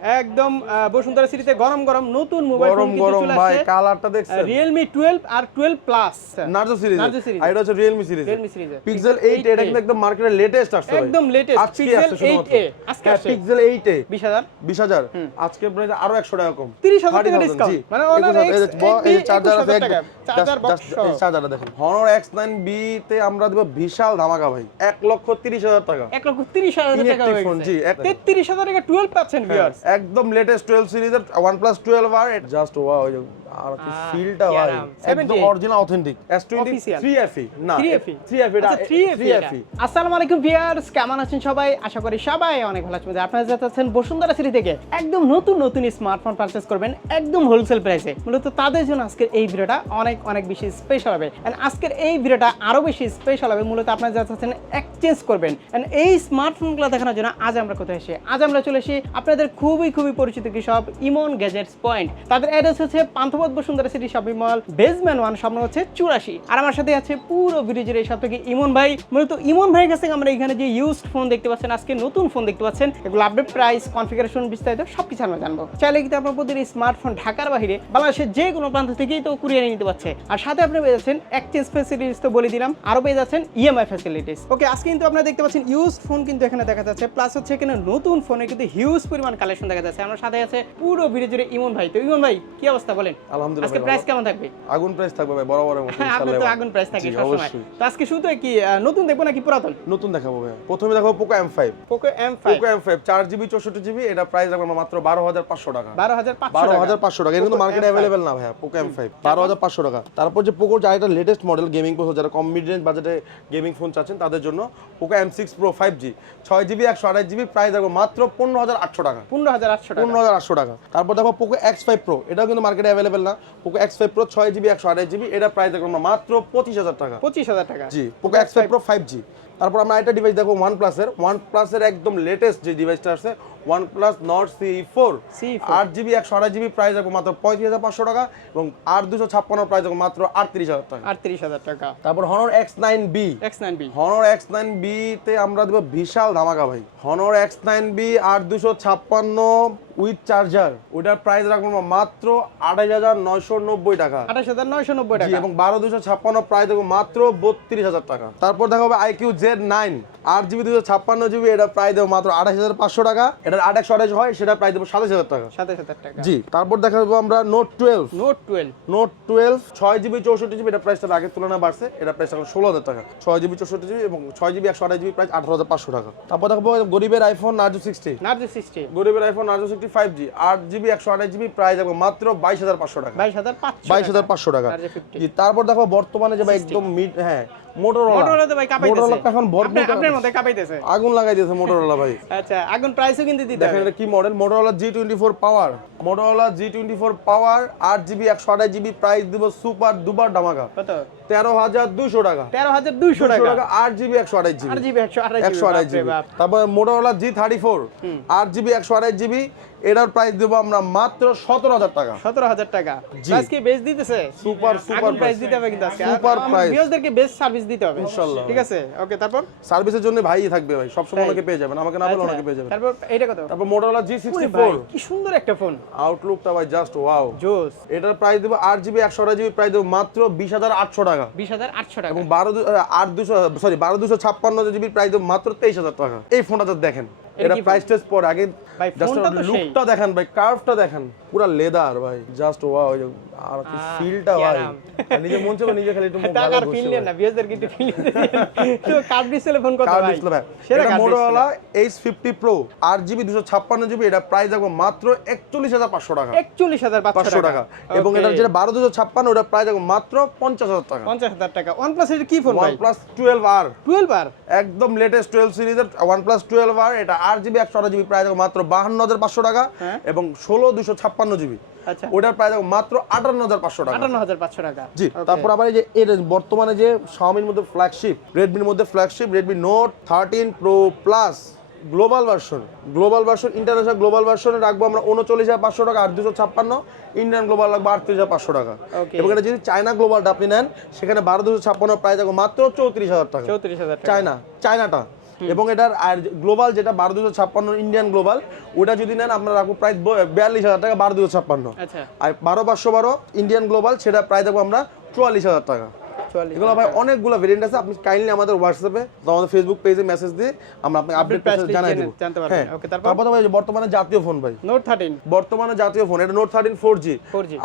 একদম বসুন্ধরা সিটিতে গরম গরম নতুন মোবাইল ফোন কিন্তু চলে আসছে ভাই কালারটা দেখছেন Realme 12 আর 12 plus Narzo series Narzo series আর এটা হচ্ছে Realme সিরিজ Pixel 8 এটা কিন্তু একদম মার্কেটের লেটেস্ট আসছে ভাই একদম লেটেস্ট Pixel 8a আজকে আসছে Pixel 8a 20000 আজকে প্রাইস আরো 100 টাকা কম 30000 টাকা ডিসকাউন্ট মানে অনার এই চার্জার আছে চার্জার বক্স চার্জারটা দেখেন Honor X9B তে আমরা দেব বিশাল ধামাকা ভাই 1,30,000 টাকা 1,30,000 টাকা হয়ে গেছে 33000 টাকা 12 পাচ্ছেন ভিউয়ার্স একদম লেটেস্ট 12 সিরিজের OnePlus 12 আর জাস্ট ওয়াও আর কি ফিলটা ভাই একদম অরিজিনাল অথেন্টিক S20 3FE না 3FE এটা 3FE আসসালামু আলাইকুম ভিউয়ার্স কেমন আছেন সবাই আশা করি সবাই অনেক ভালো আছেন আপনারা যাচ্ছেন বসুন্ধরা সিটি থেকে একদম নতুন স্মার্টফোন পারচেজ করবেন একদম হোলসেল প্রাইসে মূলত তাদের জন্য আজকের এই ভিডিওটা অনেক বেশি স্পেশাল হবে এন্ড আজকের এই ভিডিওটা আরো বেশি স্পেশাল হবে মূলত আপনারা যাচ্ছেন এক্সচেঞ্জ করবেন এন্ড এই স্মার্টফোনগুলো দেখানোর জন্য আজ আমরা কোথায় এসেছি আজ আমরা চলে এসেছি আপনাদের খুবই পরিচিত কি সব ইমন গ্যাজেটস পয়েন্ট তাদের অ্যাড্রেস হচ্ছে Panthapath Bashundhara city shopping mall basement 1 স্বপ্ন হচ্ছে 84 আর আমার সাথে আছে পুরো ভিডিওর এই সব থেকে ইমন ভাই মূলত ইমন ভাইয়ের কাছে আমরা এখানে যে ইউজড ফোন দেখতে পাচ্ছেন আজকে নতুন ফোন দেখতে পাচ্ছেন এগুলো আপডেট প্রাইস কনফিগারেশন বিস্তারিত সবকিছু আমরা জানবো চাইলে কিন্তু আপনার প্রতিটি স্মার্টফোন ঢাকার বাইরে বাংলাদেশের যে কোনো প্রান্ত থেকেই তো কুরিয়ার নিতে পারছে আর সাথে আপনি পেয়ে যাচ্ছেন এক্সচেঞ্জ ফ্যাসিলিটিস তো বলে দিলাম আরো পেয়ে যাচ্ছেন ইএমআই ফ্যাসিলিটিস ওকে আজকে কিন্তু আপনারা দেখতে পাচ্ছেন ইউজড ফোন কিন্তু এখানে দেখা যাচ্ছে প্লাস হচ্ছে এখানে নতুন ফোনে কিন্তু হিউজ পরিমাণ কালেকশন দেখা যাচ্ছে আমার সাথে আছে পুরো ভিডিও জুড়ে ইমন ভাই তো ইমন ভাই কি অবস্থা বলেন আলহামদুলিল্লাহ আজকে প্রাইস কেমন থাকবে আগুন প্রাইস থাকবে ভাই বরাবরের মতো ইনশাআল্লাহ তো আগুন প্রাইস থাকে সব সময় তো আজকে শুধু কি নতুন দেখবো নাকি পুরাতন নতুন দেখাবো ভাই প্রথমে দেখাবো Poco M5 Poco M5 4GB 64GB এটা প্রাইস রাখবো মাত্র 12500 টাকা 12500 টাকা এটা কিন্তু মার্কেটে अवेलेबल না ভাই Poco M5 12500 টাকা তারপর যে Poco যেটা লেটেস্ট মডেল গেমিং ফোন যারা কম মিড রেঞ্জ বাজেটে গেমিং ফোন চাচ্ছেন তাদের জন্য Poco M6 Pro 5G 6GB 128GB price রাখবো মাত্র 15800 টাকা 15800 টাকা তারপর দেখো Poco X5 Pro এটাও কিন্তু মার্কেটে अवेलेबल না Poco X5 Pro 6GB 128GB এটা প্রাইস রাখবো মাত্র 25000 টাকা 25000 টাকা জি Poco X5 Pro 5G তারপর আমরা একটা ডিভাইস দেখো OnePlus এর একদম লেটেস্ট যে ডিভাইসটা আছে OnePlus Nord CE4 8GB 128GB price রাখবো মাত্র 35500 টাকা এবং 8256 প্রাইস রাখবো মাত্র 38000 টাকা 38000 টাকা তারপর Honor Honor X9B তে আমরা দেব বিশাল ধামাকা ভাই Honor X9B 8256 উইথ চার্জার ওটার প্রাইস রাখবো মাত্র 28990 টাকা 28990 টাকা এবং 12256 প্রাইস দেবো মাত্র 32000 টাকা তারপর দেখা হবে IQ Z9 8GB 256GB এটা প্রাইস দেবো মাত্র 28500 টাকা এটার 8128 হয় সেটা প্রাইস দেবো 27000 টাকা 27000 টাকা জি তারপর দেখা যাবে আমরা Note 12 6GB 64GB এটা প্রাইসটা আগের তুলনায় বাড়ছে এটা প্রাইস এখন 16000 টাকা 6GB 64GB এবং 6GB 128GB প্রাইস 18500 টাকা তারপর দেখো গরিবের আইফোন Narzo 60 গরিবের iPhone Narzo 60 5G 8GB 128GB price দেখো মাত্র 22500 টাকা 22500 টাকা জি তারপর দেখো বর্তমানে যে একদম মিড Motorola তো ভাই কাঁপাইতেছে এখন আপনার মতে কাঁপাইতেছে আগুন লাগাই দিয়েছে Motorola ভাই আচ্ছা আগুন প্রাইসও কিন্তু দিতে দেখেন এটা কি মডেল Motorola G24 পাওয়ার 8GB 128GB প্রাইস দিব সুপার দুবার ধামাকা কত 13200 টাকা 13200 টাকা 8GB 128GB তারপর Motorola G34 8GB 128GB এটার প্রাইস দেব আমরা মাত্র 17000 টাকা 17000 টাকা প্রাইস কি বেস দিতেছে সুপার প্রাইস দিতে হবে কিন্তু আজকে সুপার প্রাইস ভিউয়ারদেরকে বেস সার্ভিস দিতে হবে ইনশাআল্লাহ ঠিক আছে ওকে তারপর সার্ভিসের জন্য ভাইই থাকবে ভাই সব সময় ওনাকে পেয়ে যাবেন আমাকে না বলে ওনাকে পেয়ে যাবেন তারপর এটা কত তারপর Motorola G64 কি সুন্দর একটা ফোন আউটলুকটা ভাই জাস্ট ওয়াও জোস এটার প্রাইস দেব 8GB 128GB প্রাইস দেব মাত্র 20800 টাকা 20800 টাকা এবং 12256GB প্রাইস দেব মাত্র 23000 টাকা এই ফোনটা দেখেন এটা প্রাইস টেস্ট পর আগে ভাই ফোনটা তো লুকটা দেখেন ভাই কার্ভটা দেখেন পুরো লেদার ভাই জাস্ট ওয়াও আর কি ফিলটা ভাই নিজে মন চাইবে নিজে খালি একটু মুখ টাকার ফিল নেন না ভিউয়ারদের কি ফিল তো কার্ভ ডিসপ্লে ফোন কত ভাই সেটা Motorola H50 Pro 8GB 256GB এটা প্রাইস রাখবো মাত্র 41500 টাকা 41500 টাকা এবং এটা যেটা 12256 ওটা প্রাইস রাখবো মাত্র 50000 টাকা 50000 টাকা OnePlus এর কি ফোন ভাই OnePlus 12R 12R একদম লেটেস্ট 12 সিরিজের OnePlus 12R এটা 8GB 128GB প্রাইস রাখবো মাত্র 52500 টাকা এবং 16256GB আচ্ছা ওটার প্রাইস মাত্র 58500 টাকা 58500 টাকা জি তারপর আবার এই যে এর বর্তমানে যে Xiaomi এর মধ্যে ফ্ল্যাগশিপ Redmi এর মধ্যে flagship Redmi Note 13 Pro Plus global version international global ভার্সনে রাখবো আমরা 39500 টাকা 8256 ইন্ডিয়ান গ্লোবাল রাখবো 38500 টাকা এবং এটা যদি চায়না গ্লোবালটা আপনি নেন সেখানে 12256 প্রাইস রাখবো মাত্র 34000 টাকা 34000 টাকা চায়নাটা এবং এটার আর গ্লোবাল যেটা 12256 ইন্ডিয়ান গ্লোবাল, ওটা যদি নেন আপনারা রাখবো প্রাইস 42000 টাকা 12256। আচ্ছা, আর 12512 ইন্ডিয়ান গ্লোবাল সেটা প্রাইস দেবো আমরা 44000 টাকা। এগুলো ভাই অনেকগুলো ভেরিয়েন্ট আছে, আপনি কাইন্ডলি আমাদের হোয়াটসঅ্যাপে বা আমাদের ফেসবুক পেজে মেসেজ দিয়ে আমরা আপনাকে আপডেট জানাই দেব। হ্যাঁ, ওকে। তারপর ভাই বর্তমানে জাতীয় ফোন ভাই নোট 13, বর্তমানে জাতীয় ফোন, এটা note 13 4G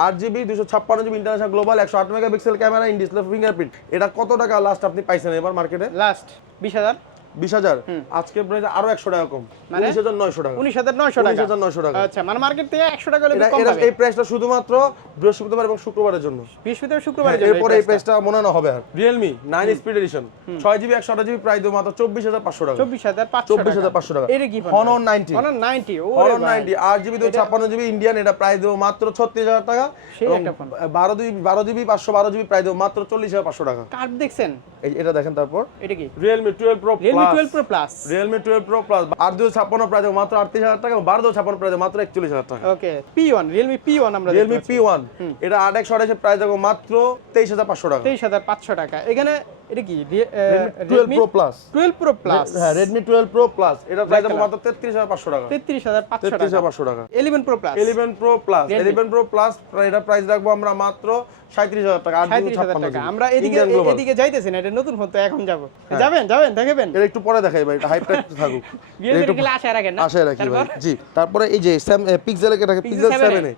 8GB 256GB international global 108 megapixel camera, in display fingerprint. এটা কত টাকা লাস্ট আপনি পাইছেন এবার মার্কেটে? লাস্ট 20000। 20000 আজকে প্রাইস আরো 100 টাকা কম, 19900 টাকা। 19900 টাকা। 19900 টাকা। আচ্ছা, মানে মার্কেট থেকে 100 টাকা হলে কম পাবে। এই প্রাইসটা শুধুমাত্র বৃহস্পতিবার এবং শুক্রবারের জন্য। বৃহস্পতিবার শুক্রবারের জন্য এরপর এই প্রাইসটা মনে না হবে আর। Realme 9 speed edition 6GB 128GB price দেব মাত্র 24500 টাকা। 24500 টাকা। এটা কি ফোন? Honor 90। Honor 90 Honor 90 8GB 256GB Indian, এটা প্রাইস দেব মাত্র 36000 টাকা। সেই একটা ফোন। 12GB 512GB প্রাইস দেব মাত্র 40500 টাকা। কার্ড দেখছেন? এটা দেখেন। তারপর এটা কি? Realme 12 Pro Realme 12 Pro Plus। Realme 12 Pro Plus 8256 price দেব মাত্র 38000 টাকা এবং 12256 প্রাইস দেব মাত্র 41000 টাকা। ওকে, P1 Realme P1 আমরা Realme P1 এটা 8/128 প্রাইস দেব মাত্র 23500 টাকা। 23500 টাকা। এখানে এটা কি? Redmi 12 Pro Plus 12 Pro Plus। হ্যাঁ, Redmi 12 Pro Plus এটা প্রাইস দেব মাত্র 33500 টাকা। 33500 টাকা। 11 Pro Plus 11 Pro Plus 11 Pro Plus এটা প্রাইস রাখবো আমরা মাত্র 37000 টাকা। 37000 টাকা। আমরা এদিকে যাইতেছি না, এটা নতুন ফোন তো এখন যাব। যাবেন দেখাবেন? এটা একটু পরে দেখাই ভাই, এটা হাইপটা একটু থাকুক। বিয়ের গেলে আশা রাখেন না? আশা রাখি ভাই। জি, তারপরে এই যে পিক্সেল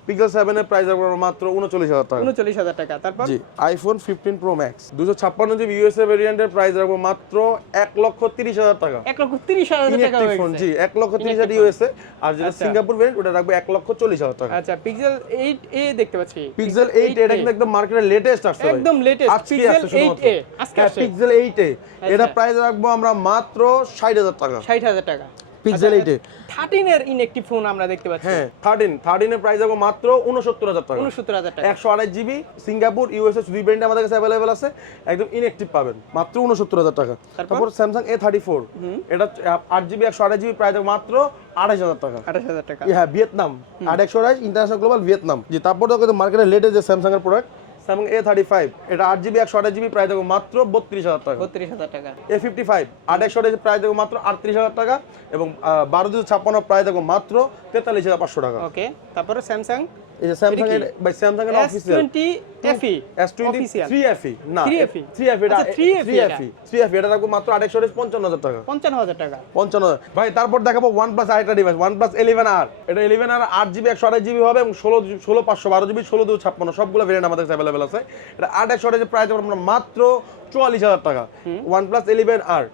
Pixel 7 এর প্রাইস রাখবো মাত্র 39000 টাকা। 39000 টাকা। তারপর জি, iPhone 15 Pro Max 256GB USA ভেরিয়েন্টের প্রাইস রাখবো মাত্র 1,30,000 টাকা। 1,30,000 টাকা হয়ে ফোন। গেছে। জি, 1,30,000 USA। আর যেটা সিঙ্গাপুর ভেরিয়েন্ট ওটা রাখবো 1,40,000 টাকা। আচ্ছা, Pixel 8a দেখতে পাচ্ছি। Pixel 8 এটা কিন্তু একদম মার্কেটে লেটেস্ট আসছে ভাই, একদম লেটেস্ট Pixel 8a আজকে আসছে। Pixel 8a এটা প্রাইস রাখবো আমরা মাত্র 60000 টাকা। 60000 টাকা Pixel 8a 13 এর ইনঅ্যাকটিভ ফোন আমরা দেখতে পাচ্ছি। হ্যাঁ, 13 এর প্রাইস রাখবো মাত্র 69000 টাকা। 69000 টাকা। 128GB সিঙ্গাপুর ইউএসএ দুই ব্র্যান্ড আমাদের কাছে अवेलेबल আছে, একদম ইনঅ্যাকটিভ পাবেন মাত্র 69000 টাকা। তারপর Samsung A34 এটা 8GB 128GB প্রাইস রাখবো মাত্র 28000 টাকা। 28000 টাকা। হ্যাঁ, ভিয়েতনাম 828 ইন্টারন্যাশনাল গ্লোবাল ভিয়েতনাম। জি, তারপর দেখো মার্কেটে লেটেস্ট যে Samsung এর প্রোডাক্ট Samsung A35 এটা 8GB 128GB প্রাইস দেবো মাত্র 32000 টাকা। 32000 টাকা। A55 8/128 প্রাইস দেবো মাত্র 38000 টাকা এবং 12256 প্রাইস দেবো মাত্র 43500 টাকা। ওকে, তারপরে Samsung এই যে Samsung এর ভাই Samsung এর official S20 FE S20 3FE না 3FE 3FE এটা আচ্ছা, 3FE এটা রাখবো মাত্র 8/128 55000 টাকা। 55000 টাকা। 55000 ভাই। তারপর দেখাবো OnePlus আরেকটা ডিভাইস OnePlus 11R এটা 11R 8GB 128GB হবে এবং 16512GB 16256 সবগুলো ভেরিয়েন্ট আমাদের কাছে अवेलेबल আছে। এটা 8/128 প্রাইস দেবো আমরা মাত্র 44000 টাকা। OnePlus 11R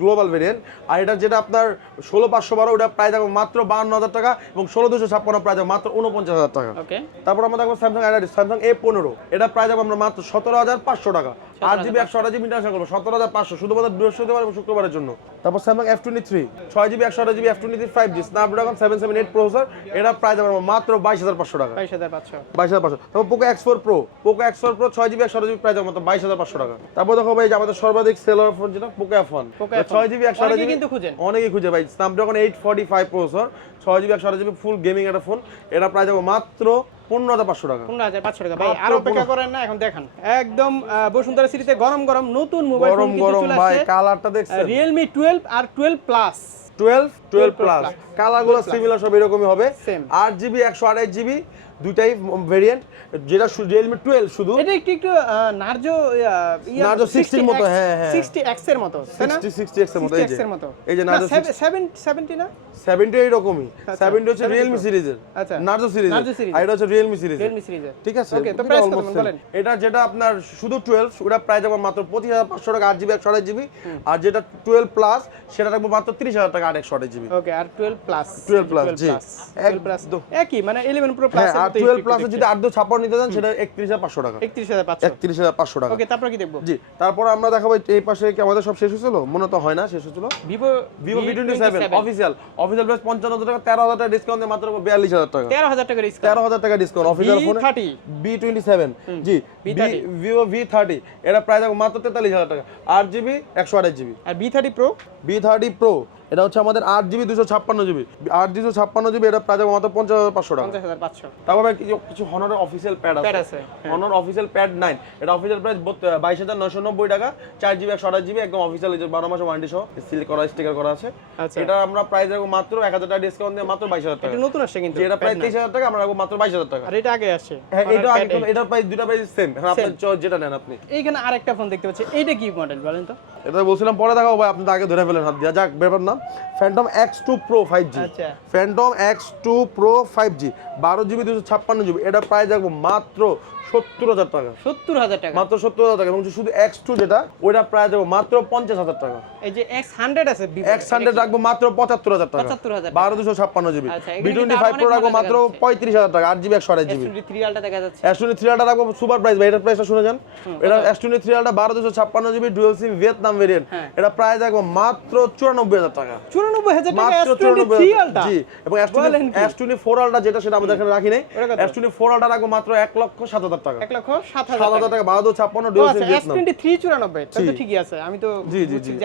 global variant. আর এটা যেটা আপনার 16512 ওটা প্রাইস দেবো মাত্র 52000 টাকা এবং 16256 প্রাইস দেবো মাত্র 49000 টাকা। ওকে, তারপর আমরা দেখবো Samsung A15 এটা প্রাইস দেবো আমরা মাত্র 17500 টাকা। 8GB 128GB ইন্টারন্যাশনাল করবো 17500 শুধুমাত্র বৃহস্পতিবার এবং শুক্রবারের জন্য। তারপর Samsung F23 6GB 128GB F23 5G Snapdragon 778 processor এটা প্রাইস দেবো আমরা মাত্র 22500 টাকা। 22500। তারপর Poco X4 Pro 6GB 128GB price দেবো মাত্র 22500 টাকা। তারপর দেখো ভাই যে আমাদের সর্বাধিক সেলার ফোন যেটা Poco F1 6GB 128GB কিন্তু খুঁজেন, অনেকেই খুঁজে ভাই Snapdragon 845 processor 6GB 128GB full gaming একটা ফোন এটা প্রাইস দেবো মাত্র 15500 টাকা। 15500 টাকা। ভাই আর অপেক্ষা করেন না, এখন দেখান একদম বসুন্ধরা সিটিতে গরম নতুন মোবাইল ফোন কিন্তু চলে আসছে। ভাই কালারটা দেখছেন Realme 12 আর 12 Plus 12 প্লাস কালারগুলো সিমিলার সব এরকমই হবে। Same। 8GB 128GB দুইটাই ভেরিয়েন্ট, যেটা Realme 12 শুধু এটা একটু নার্জো 60 এর মতো। হ্যাঁ 60X এর মতো, তাই না? 60X এর মতো। এই যে নার্জো 70 না 70 এরকমই। 70 হচ্ছে Realme সিরিজের, আচ্ছা নার্জো সিরিজের, আর এটা হচ্ছে Realme সিরিজের। ঠিক আছে, ওকে, তো প্রাইস কত বলেন? এটা যেটা আপনার শুধু 12 ওটা প্রাইস হবে মাত্র 25500 টাকা 8GB 128GB, আর যেটা 12 প্লাস সেটা রাখবো মাত্র 30000 টাকা 8/128GB। ওকে, আর 12 প্লাস জি 12 প্লাস একই মানে 11 Pro Plus আর 12 প্লাস যদি 856 নিতে চান সেটা 31500 টাকা। 31500 টাকা। ওকে, তারপর কি দেখবো? জি, তারপর আমরা দেখাবো এই পাশে কি আমাদের সব শেষ হয়েছিল, মনে তো হয় না শেষ হয়েছিল। Vivo V27 অফিশিয়াল প্রাইস 55000 টাকা 13000 টাকা ডিসকাউন্ট দিয়ে মাত্র 42000 টাকা। 13000 টাকা ডিসকাউন্ট। 13000 টাকা ডিসকাউন্ট অফিশিয়াল ফোনে। B27 জি Vivo V30 এটা প্রাইস মাত্র 43000 টাকা 8GB 128GB। আর B30 Pro B30 Pro, এটা হচ্ছে আমাদের 8GB 256GB 8GB 256GB, এটা প্রাইস মাত্র 50,500 টাকা। 50,500। তারপর কিছু হনারের অফিসিয়াল প্যাড আছে, হনার অফিসিয়াল প্যাড 9, এটা অফিসিয়াল প্রাইস 22,990 টাকা, 4GB 128GB, একদম অফিসিয়াল, 12 মাসের ওয়ারেন্টি সহ, সিল করা স্টিকার করা আছে। এটা আমরা প্রাইস রাখবো মাত্র 1000 টাকা ডিসকাউন্ট দিয়ে মাত্র 22,000 টাকা। এটা নতুন আসছে কিন্তু, এটা প্রাইস 23,000 টাকা, আমরা রাখবো মাত্র 22,000 টাকা। আর এটা আগে আসে, হ্যাঁ এটা আগে, এটার প্রাইস দুটো প্রাইস সেম, হ্যাঁ আপনি যেটা নেন আপনি। এইখানে আরেকটা ফোন দেখতে পাচ্ছি, এইটা কি মডেল বলেন তো? এটা বলছিলাম পরে দেখাবো ভাই, আপনি তো আগে ধরে ফেলেন হাত দিয়া। যাক ব্যাপার না, Phantom X2 Pro 5G, আচ্ছা Phantom X2 Pro 5G 12GB 256GB, এটা প্রাইস রাখবো মাত্র 70,000 টাকা। 70,000 টাকা, মাত্র 70,000 টাকা। এবং শুধু X2 যেটা, ওইটা প্রাইস রাখবো মাত্র 50,000 টাকা। এই যে X100 আছে, X100 রাখবো মাত্র 75,000 টাকা, 75,000 12,256GB। আচ্ছা, B25 Pro রাখবো মাত্র 35,000 টাকা, 8GB 128GB। S23 আলটা দেখা যাচ্ছে, S23 আলটা রাখবো সুপার প্রাইস ভাই, এটার প্রাইসটা শুনে যান। এটা S23 আলটা 12,256GB dual SIM Vietnam variant, এটা প্রাইস রাখবো মাত্র 94,000 টাকা। 94,000 টাকা মাত্র S23 আলটা। জি, এবং S24 আলটা যেটা, সেটা আমাদের এখানে রাখি নাই। S24 আলটা রাখবো মাত্র 1,07,000 টাকা। 1,07,000 টাকা, 12,56 ডুয়াল সিম ভিয়েতনাম। S23 94, তাহলে তো ঠিকই আছে। আমি তো জি,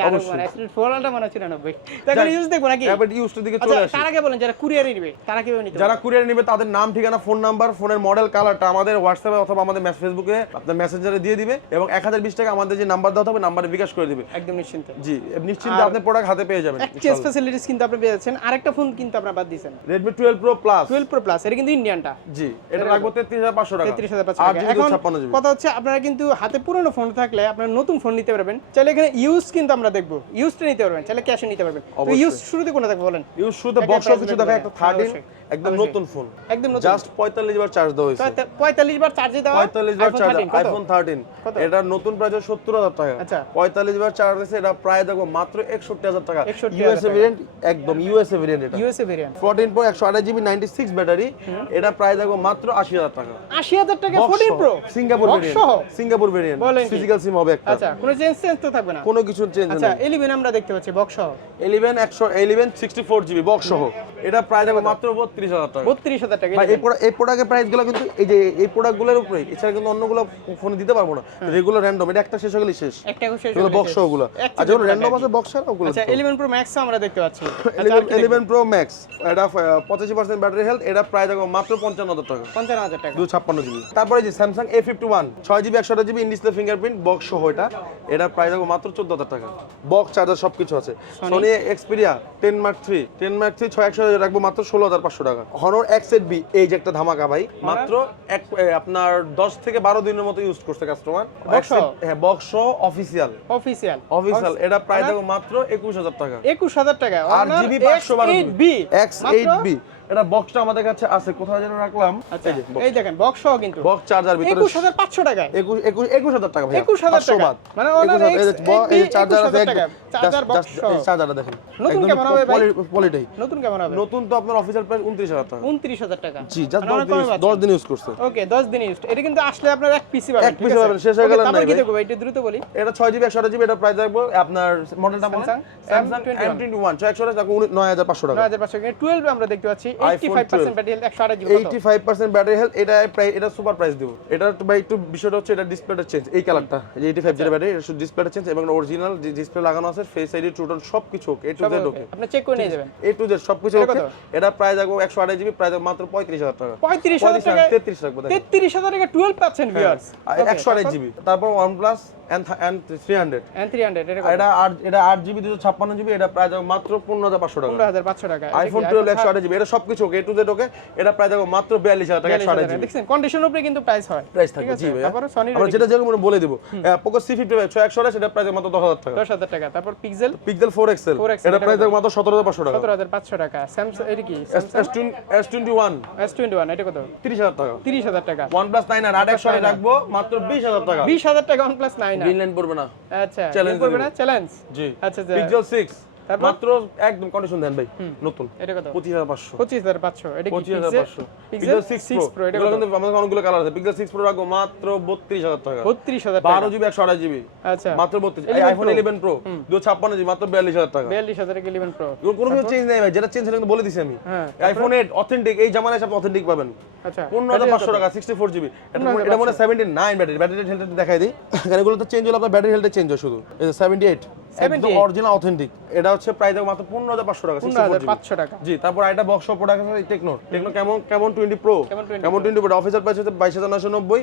অবশ্যই। S24 আলটা মানে 94। তাহলে ইউজ দেখবো নাকি? এবার ইউজটার দিকে চলে আসি। তার আগে বলেন যারা কুরিয়ারে নেবে তারা কিভাবে নিতে? যারা কুরিয়ারে নেবে তাদের নাম, ঠিকানা, ফোন নাম্বার, ফোনের মডেল, কালারটা আমাদের হোয়াটসঅ্যাপে অথবা আমাদের ফেসবুকে আপনার মেসেঞ্জারে দিয়ে দিবে, এবং 1020 টাকা আমাদের যে নাম্বার দেওয়া হবে নাম্বারে বিকাশ করে দিবে। একদম নিশ্চিন্তে। জি, নিশ্চিন্তে আপনি প্রোডাক্ট হাতে পেয়ে যাবেন। এক্সচেঞ্জ ফ্যাসিলিটিস কিন্তু আপনি পেয়ে যাচ্ছেন। আরেকটা ফোন কিন্তু আপনারা বাদ দিয়েছেন, Redmi 12 Pro Plus। 12 Pro Plus, এটা কিন্তু ইন্ডিয়ানটা। জি, এটা রাখবো 33,500 টাকা। 33,500 টাকা। এখন কথা হচ্ছে, আপনারা কিন্তু হাতে পুরনো ফোন থাকলে আপনারা নতুন ফোন নিতে পারবেন। চাইলে এখানে ইউজ কিন্তু আমরা দেখবো, ইউজটা নিতে পারবেন, চাইলে ক্যাশে নিতে পারবেন। তো ইউজ শুরুতে কোনটা থাকবে বলেন? ইউজ শুরুতে বক্স কিছু দেখা, একটা 13 একদম নতুন ফোন, একদম নতুন, জাস্ট 45 বার চার্জ দেওয়া হয়েছে। 45 বার চার্জে দেওয়া, 45 বার চার্জ, আইফোন 13, এটা নতুন প্রাইস 70,000 টাকা। আচ্ছা, 45 বার চার্জ আছে, এটা প্রায় দেখো মাত্র 61,000 টাকা। 61,000 ইউএসএ ভেরিয়েন্ট, একদম ইউএসএ ভেরিয়েন্ট। এটা USA variant 14 Pro 128GB 96 battery, এটা প্রায় দেখো মাত্র 80,000 টাকা। 80,000 টাকা 14 Pro Singapore variant, Singapore variant, physical সিম হবে একটা। আচ্ছা, কোনো চেঞ্জ তো থাকবে না, কোনো কিছু চেঞ্জ নেই। আচ্ছা, 11 আমরা দেখতে পাচ্ছি বক্স সহ, 11 64GB বক্স সহ, এটা প্রায় দেখো মাত্র 32,000 টাকা। 32,000 টাকা। ভাই এই প্রোডাক্টের প্রাইসগুলো কিন্তু এই যে এই প্রোডাক্টগুলোর উপরে, এছাড়া কিন্তু অন্যগুলো ফোনে দিতে পারবো না। রেগুলার র্যান্ডম, এটা একটা শেষ হয়ে গেলে শেষ, একটা শেষ এগুলো বক্স সহগুলো। আর যখন র্যান্ডম আছে বক্স ছাড়া ওগুলো। আচ্ছা, 11 Pro Max আমরা দেখতে পাচ্ছি। 11 Pro Max, এটা 85% ব্যাটারি হেলথ, এটা প্রায় দেখো মাত্র 55,000 টাকা। 55,000 টাকা, 256GB। তারপরে যে Samsung A51 6GB 128GB in display fingerprint box সহ, এটা প্রায় দেখো মাত্র 14,000 টাকা। বক্স চার্জার সবকিছু আছে। Sony Xperia 10 Mark 3 6128 রাখবো মাত্র 16,500 টাকা। Honor X8B, এই যে একটা ধামাকা ভাই, মাত্র আপনার 10 থেকে 12 দিনের মতো ইউজ করছে কাস্টমার। হ্যাঁ, বক্স অফিসিয়াল, এটা প্রায় দেখো মাত্র 21,000 টাকা। 21,000 টাকা। আর জিবি 512 X8B, এটা বক্সটা আমাদের কাছে আছে, কোথায় যেন রাখলাম। আচ্ছা, এই দেখেন বক্স সহ কিন্তু, বক্স চার্জার ভিতরে 21,500 টাকা। 21,000 টাকা ভাই, 21,000 টাকা, মানে অনার এই চার্জার আছে, চার্জার বক্স সহ। এই চার্জারটা দেখেন, নতুন কেমন হবে ভাই? পলিটাই নতুন কেমন হবে? নতুন তো আপনার অফিশিয়াল প্রাইস 29,000 টাকা। 29,000 টাকা, জি, জাস্ট 10 দিন ইউজ করছে। ওকে, 10 দিন ইউজ। এটা কিন্তু আসলে আপনার এক পিসি পাবেন, এক পিসি পাবেন, শেষ হয়ে গেল না ভাই। ভাই, কি দেখব এটা দ্রুত বলি। এটা 6GB 128GB, এটা প্রাইস রাখবো আপনার মডেলটা বলেন, Samsung M21 621 রাখবো 9,500 টাকা। 9,500 টাকা। 12 আমরা দেখতে পাচ্ছি 85% battery health, 128GB। 85% battery health, এটা সুপার প্রাইস দেব। এটা তো ভাই একটু বিষয়টা হচ্ছে, এটা ডিসপ্লেটা চেঞ্জ, এই কালারটা যে 85 এর ব্যাটারি, এটা শুধু ডিসপ্লেটা চেঞ্জ, এবং অরিজিনাল যে ডিসপ্লে লাগানো আছে, ফেস আইডি, ট্রুটন সবকিছু ওকে, A to Z ওকে, আপনি চেক করে নিয়ে যাবেন, A to Z সবকিছু ওকে। এটা প্রাইস রাখবো 128GB, প্রাইস মাত্র 35,000 টাকা। 35,000 টাকা, 33 রাখবো, 33,000 টাকা 12 পাচ্ছেন ভিউয়ার্স। 128GB। তারপর OnePlus N300, এটা 8GB 256GB, এটা প্রাইস মাত্র 15,500 টাকা। 15,500 টাকা। iPhone 12 128GB, এটা সবকিছু ওকে, A to Z ওকে, এটা প্রাইস মাত্র 42,000 টাকা। 128GB দেখছেন, কন্ডিশনের উপরে কিন্তু প্রাইস হয়, প্রাইস থাকবে। জি ভাই, তারপর Sony আমরা যেটা যেরকম বলে দেব। Poco C55 128, এটা প্রাইস মাত্র 10,000 টাকা। 10,000 টাকা। তারপর Pixel 4 XL, এটা প্রাইস মাত্র 17,500 টাকা। 17,500 টাকা। Samsung এটা কি? S21 এটা কত? 30,000 টাকা। 30,000 টাকা। OnePlus 9 আর 8 রাখবো মাত্র 20,000 টাকা। 20,000 টাকা OnePlus 9 গ্রিন লাইন পড়বে না। আচ্ছা, চ্যালেঞ্জ পড়বে না, চ্যালেঞ্জ। জি, আচ্ছা, Pixel 6 তারপর মাত্র একদম কন্ডিশন দেন ভাই, নতুন। এটা কত? 25,500। 25,500। এটা কি? 25,500। Pixel 6 Pro, এটা এগুলো কিন্তু আমাদের অনেকগুলো কালার আছে। Pixel 6 Pro রাখবো মাত্র 32,000 টাকা। 32,000 টাকা। 12GB 128GB, আচ্ছা, মাত্র 32। iPhone 11 Pro 256GB, মাত্র 42,000 টাকা। 42,000 টাকা 11 Pro। কোনো কিছু চেঞ্জ নাই ভাই, যেটা চেঞ্জ সেটা কিন্তু বলে দিছি আমি। iPhone 8 অথেন্টিক, এই জামানায় সব অথেন্টিক পাবেন। আচ্ছা, 15,500 টাকা 64GB। এটা মনে 79 ব্যাটারি হেলথ দেখাই দিই, কারণ এগুলো তো চেঞ্জ হলো, আপনার ব্যাটারি হেলথ চেঞ্জ হয় শুধু। এই যে 78 একদম অরিজিনাল অথেন্টিক। এটা হচ্ছে প্রাইস মাত্র 15500 টাকা, 15500 টাকা। জি। তারপর এটা বক্স প্রোডাক্ট আছে টেকনো কেমন 20 প্রো, কেমন 20 প্রো অফিসিয়াল প্রাইস হচ্ছে 22990।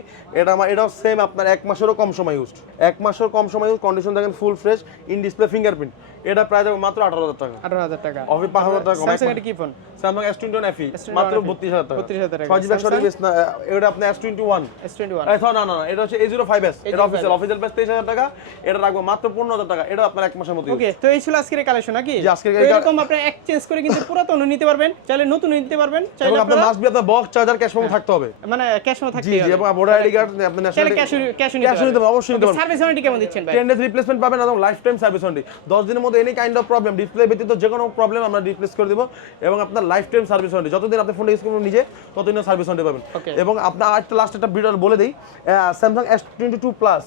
এটাও সেম আপনার 1 মাসেরও কম সময় ইউজ, 1 মাসের কম সময় ইউজ, কন্ডিশন দেখেন full fresh, in display fingerprint. এটা প্রাইস মাত্র 18000 টাকা, 18000 টাকা। অফি 5000 টাকা। স্যামসাং এর কি ফোন? Samsung S21 FE মাত্র 32000 টাকা, 32000 টাকা। 6GB 128GB না, এটা আপনি S21 না, এটা হচ্ছে A05s, এটা অফিসিয়াল প্রাইস 23000 টাকা। এটা রাখবো মাত্র 15000 টাকা, এটা আপনার 1 মাসের মধ্যে। ওকে, তো এই ছিল আজকের কালেকশন নাকি? জি, আজকের এরকম আপনি এক্সচেঞ্জ করে কিন্তু পুরাতন নিতে পারবেন, চাইলে নতুন নিতে পারবেন, চাইলে এবং আপনার আপনারা মাস্ট বি আপনার বক্স চার্জার ক্যাশ মেমো থাকতে হবে, মানে ক্যাশ মো থাকতে জি হবে। এবং ভোটার আইডি কার্ড আপনি ন্যাশনাল ক্যাশ নিতে পারবেন, অবশ্যই নিতে পারবেন। সার্ভিস ওয়ারেন্টি কেমন দিচ্ছেন ভাই? 10 days রিপ্লেসমেন্ট পাবেন এবং লাইফ টাইম সার্ভিস ওয়ারেন্টি। 10 দিনের মধ্যে any kind of problem, display ব্যতীত যে কোনো প্রবলেম আমরা রিপ্লেস করে দেব এবং আপনার লাইফ টাইম সার্ভিস ওয়ারেন্টি। যতদিন আপনি ফোনটা ইউজ করবেন নিজে, ততদিন সার্ভিস ওয়ারেন্টি পাবেন। এবং আপনার আরেকটা লাস্ট একটা ভিডিও বলে দেই, Samsung S22 প্লাস,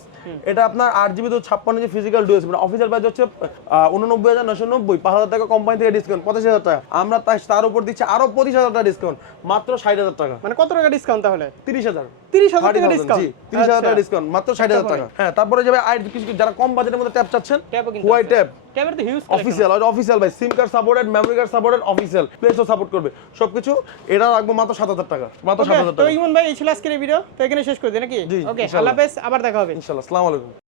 এটা আপনার 8GB 256GB physical dual SIM, official price হচ্ছে 89990, 5000 টাকা কোম্পানি থেকে ডিসকাউন্ট, 85000 টাকা। আমরা তার উপর দিচ্ছি আরো 25000 টাকা ডিসকাউন্ট, মাত্র 60000 টাকা। মানে কত টাকা ডিসকাউন্ট তাহলে? 30000 টাকা ডিসকাউন্ট। জি, 30000 টাকা ডিসকাউন্ট, মাত্র 60000 টাকা। হ্যাঁ, তারপরে যাবে আর কিছু যারা কম বাজেটের মধ্যে ট্যাব চাচ্ছেন, হুয়াই ট্যাব ট্যাবের তো হিউজ অফিসিয়াল ভাই, SIM card supported, memory card supported, official প্লেসও সাপোর্ট করবে সবকিছু। এটা রাখবো মাত্র 7000 টাকা, মাত্র 7000 তো টাকা। ইমন ভাই, এই ছিল আজকের ভিডিও, তো এখানে শেষ করে দিই নাকি? জি, ওকে, ইনশাআল্লাহ। আল্লাহ হাফেজ, আবার দেখা হবে ইনশাআল্লাহ। আসসালামু আলাইকুম।